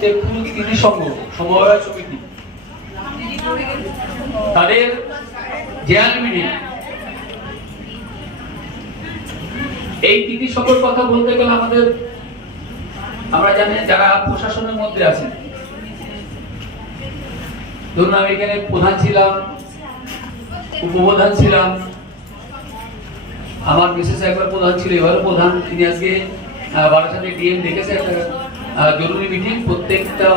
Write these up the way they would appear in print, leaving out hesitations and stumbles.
তেপুল তিথি সংঘ সমবায় সমিতি তাদের জেনারেল মিটিং, এই তিথি সংঘের কথা বলতে গেলে আমরা জানি যারা প্রশাসনের মধ্যে আছেন, ধরুন আমি এখানে প্রধান ছিলাম, উপপ্রধান ছিলাম, আমার বিশেষ একবার প্রধান ছিল, এবারও প্রধান। তিনি আজকে বারাসাতে ডিএম ডেকেছে একটা জরুরি মিটিং, প্রত্যেকটা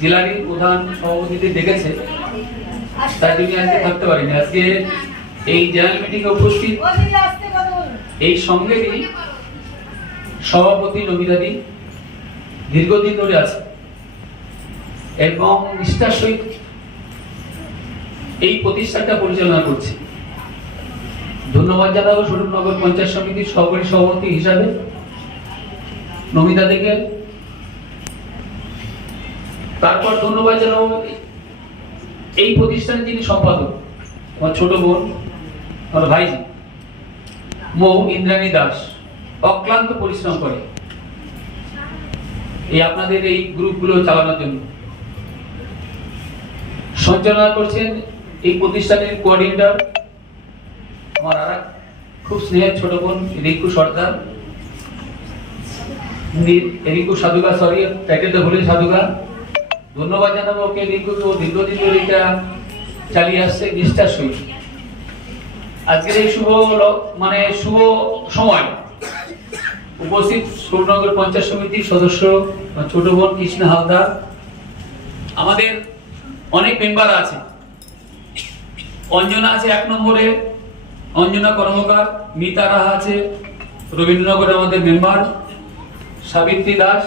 জেলারই প্রধান সভাপতিদের ডেকেছে, তাই জন্য আজকে থাকতে পারিনি। আজকে এই জেনারেল মিটিং এ উপস্থিত এই সঙ্গেরই সভাপতি নমিতাদি দীর্ঘদিন ধরে আছে এবং নিষ্ঠার সহিত এই প্রতিষ্ঠানটা পরিচালনা করছে। ধন্যবাদ জানাবো স্বরূপনগর পঞ্চায়েত সমিতির সহকারী সভাপতি হিসাবে নমিতা থেকে। তারপর ধন্যবাদ জানাবো এই প্রতিষ্ঠানের যিনি সম্পাদক, আমার ছোট বোন, আমার ভাইজি মৌ ইন্দ্রাণী দাস, অক্লান্ত পরিশ্রম করে এই আপনাদের এই গ্রুপগুলো চালানোর জন্য। সঞ্চালনা করছেন এই প্রতিষ্ঠানের কোঅর্ডিনেটর আমার আর খুব স্নেহের ছোট বোন রিঙ্কু সর্দার, রিঙ্কু সাধুকা, সরি টাইটেলটা ভুলে সাধুকা। ধন্যবাদ জানাবো ওকে, রিঙ্কুকে, ও দীর্ঘদিন ধরে এটা চালিয়ে আসছে নিষ্ঠার সহিত। আজকের এই শুভ সময় উপস্থিত স্বরূপনগর পঞ্চায়েত সমিতির সদস্য ছোট বোন কৃষ্ণা হালদার, আমাদের অনেক মেম্বার আছে, অঞ্জনা আছে 1 নম্বরে, অঞ্জনা কর্মকার, মিতা রাহা আছে রবীন্দ্রনগরে আমাদের মেম্বার, সাবিত্রী দাস।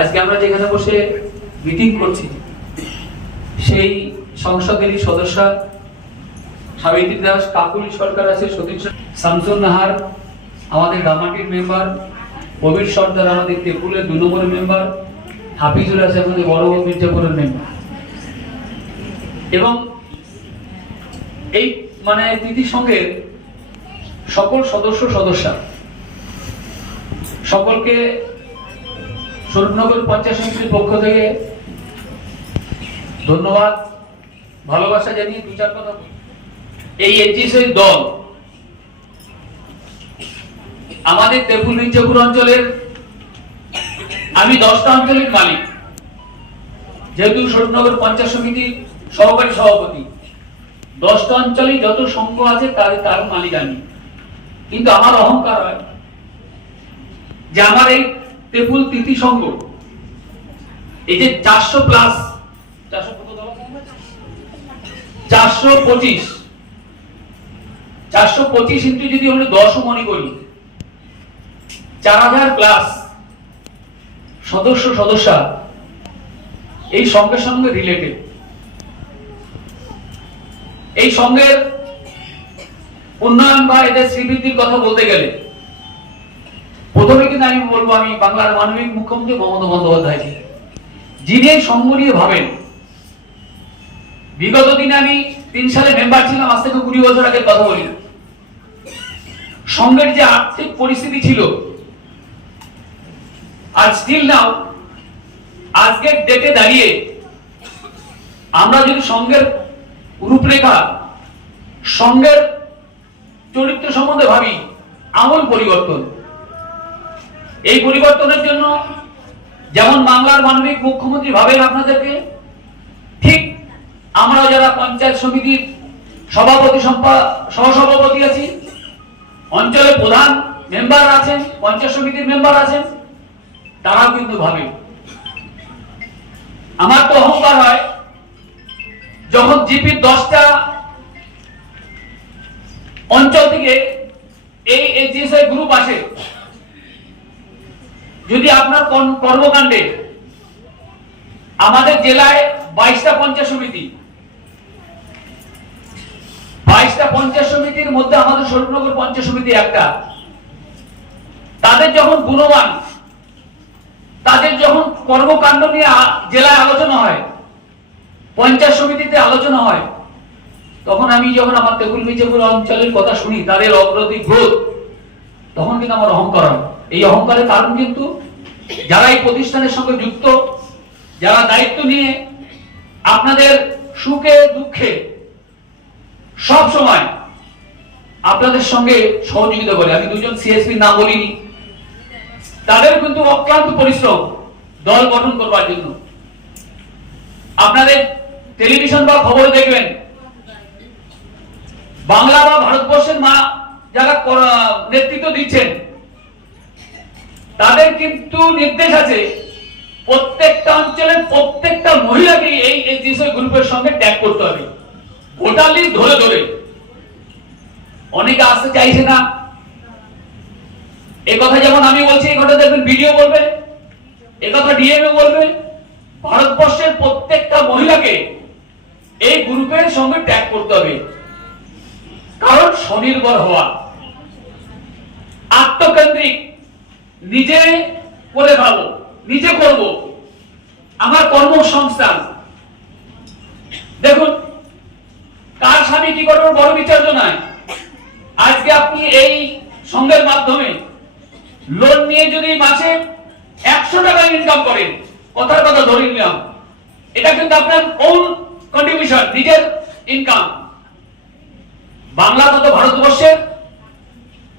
আজকে আমরা যেখানে বসে মিটিং করছি সেই সংসদেরই সদস্য সাবিত্রী দাস, কাকুলি সরকার আছে, সতীশ, শামসুন নাহার আমাদের গামাটির মেম্বার, কবির সর্দার আমাদের তেপুলের 2 নম্বরের মেম্বার, হাফিজুল আছে আমাদের বড় মির্জাপুরের মেম্বার। এবং এই তিথি সংঘের সকল সদস্য সকলকে স্বরূপনগর পঞ্চায়েত সমিতির পক্ষ থেকে ধন্যবাদ, ভালোবাসা জানিয়ে 2-4 কথা। এই এনজিসির দল আমাদের তেপুল মির্জাপুর অঞ্চলের, আমি 10টা অঞ্চলের মালিক, যেহেতু স্বরূপনগর পঞ্চায়েত সমিতির সহকারী সভাপতি, 10টা অঞ্চলে যত সংঘ আছে তার মালিক আমি। কিন্তু আমার অহংকার হয় যে আমার এই তেপুল তিথি সংঘ এই যে 425 ইন্টু যদি আমরা 10 মনে করি, 4000 প্লাস সদস্য এই সংঘের সঙ্গে রিলেটেড। এই সংঘের উন্নয়ন বা এদের শ্রীবৃদ্ধির কথা বলতে গেলে প্রথমে কিন্তু আমি বলবো, আমি বাংলার মানবিক মুখ্যমন্ত্রী মমতা বন্দ্যোপাধ্যায়, যিনি এই সংঘ নিয়ে ভাবেন। বিগত দিনে আমি 3 সালে মেম্বার ছিলাম, আজ থেকে 20 বছর আগের কথা বলি। সংঘের যে আর্থিক পরিস্থিতি ছিল, আর স্টিল নাও, আজকের ডেটে দাঁড়িয়ে আমরা যদি সংঘের রূপরেখা, সংঘের চরিত্র সম্বন্ধে ভাবি, আমূল পরিবর্তন। এই পরিবর্তনের জন্য যেমন বাংলার মানবিক মুখ্যমন্ত্রী ভাবেন আপনাদেরকে, ঠিক আমরা যারা পঞ্চায়েত সমিতির সভাপতি, সহসভাপতি আছি, অঞ্চলে প্রধান মেম্বার আছেন, পঞ্চায়েত সমিতির মেম্বার আছেন, তারাও কিন্তু ভাবে। আমার তো অহংকার হয় যখন জিপির 10টা অঞ্চল থেকে এই এজিএসআই গ্রুপ আসে। যদি আপনার কর্মকাণ্ডে আমাদের জেলায় 22টা পঞ্চায়েত সমিতি, 22টা পঞ্চায়েত সমিতির মধ্যে আমাদের স্বরূপনগর পঞ্চায়েত সমিতি একটা, তাদের যখন গুণমান, তাদের যখন কর্মকাণ্ড নিয়ে জেলায় আলোচনা হয়, পঞ্চায়েত সমিতিতে আলোচনা হয়, তখন আমি যখন আমার তেপুল মির্জাপুর অঞ্চলের কথা শুনি, তাদের অগ্রগতি গ্রোথ, তখন কিন্তু আমার অহংকার হয়। এই অহংকারের কারণ কিন্তু যারা এই প্রতিষ্ঠানের সঙ্গে যুক্ত, যারা দায়িত্ব নিয়ে আপনাদের সুখে দুঃখে সব সময় আপনাদের সঙ্গে সহযোগিতা করে। আমি দুজন সিএসপি নাম বলিনি, তাদের কিন্তু অক্লান্ত পরিশ্রম দল গঠন করবার জন্য। আপনাদের টেলিভিশন বা খবর দেখবেন, বাংলা বা ভারতবর্ষের মা যারা নেতৃত্ব দিচ্ছেন তাদের কিন্তু নির্দেশ আছে প্রত্যেকটা অঞ্চলের প্রত্যেকটা মহিলাকে এই এসডিসি গ্রুপের সঙ্গে ট্যাগ করতে হবে, ভোটার লিস্ট ধরে ধরে। অনেকে আসতে চাইছে না, এই কথা যেমন আমি বলছি, এই কথা দেখবেন ভিডিও বলবে, এই কথা ডিএমএ বলবে। ভারতবর্ষের প্রত্যেকটা মহিলাকে এই গ্রুপের সঙ্গে ট্যাগ করতে হবে, কারণ স্বনির্ভর হওয়া, আত্মকেন্দ্রিক, নিজে করে খাবো, নিজে করব, আমার কর্মসংস্থান। দেখুন, কার স্বামী কি করবে বড় বিচার্য নয়। আজকে আপনি এই সংঘের মাধ্যমে লোন নিয়ে যদি মাসে 100 টাকা ইনকাম করেন, কথার কথা ধরে নিলাম, এটা কিন্তু আপনার ওন কন্ট্রিবিউশন, নিজের ইনকাম। বাংলা মতো ভারতবর্ষের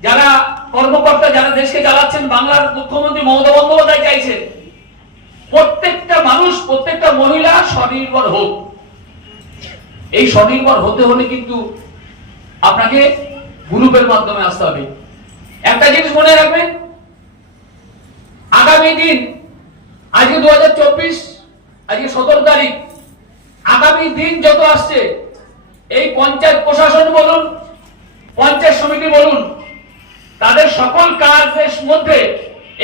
যারা কর্মকর্তা, যারা দেশকে চালাচ্ছেন, বাংলার মুখ্যমন্ত্রী মমতা বন্দ্যোপাধ্যায় চাইছেন প্রত্যেকটা মানুষ, প্রত্যেকটা মহিলা স্বনির্ভর হোক। এই স্বনির্ভর হতে হলে কিন্তু আপনাকে গ্রুপের মাধ্যমে আসতে হবে। একটা জিনিস মনে রাখবেন, আগামী দিন, আজকে 2024, আজকে 17 তারিখ, আগামী দিন যত আসছে, এই পঞ্চায়েত প্রশাসন বলুন, পঞ্চায়েত সমিতি বলুন, তাদের সকল কাজের মধ্যে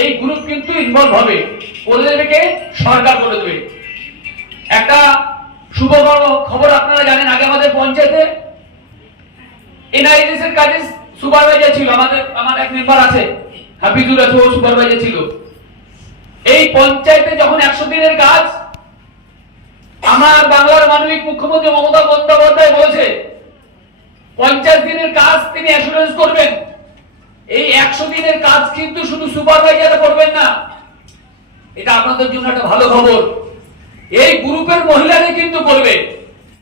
এই গ্রুপ কিন্তু ইনভলভ হবে, করে দেবে কে? সরকার করে দেবে। একটা শুভ খবর আপনারা জানেন, আগে আমাদের পঞ্চায়েতে এনআইএস এর কাজে সুপারভাইজার ছিল, আমার এক মেম্বার আছে, হাফিজুর আছে, ও সুপারভাইজার ছিল। এই পঞ্চায়েতে যখন 100 দিনের কাজ, আমার বাংলার মাননীয় মুখ্যমন্ত্রী মমতা বন্দ্যোপাধ্যায় বলেছে 50 দিনের কাজ তিনি অ্যাসুরেন্স করবেন। এই 100 দিনের কাজ কিন্তু শুধু সুপারভাইজার করবেন না, এটা আপনাদের জন্য একটা ভালো খবর, এই গ্রুপের মহিলারা কিন্তু করবে।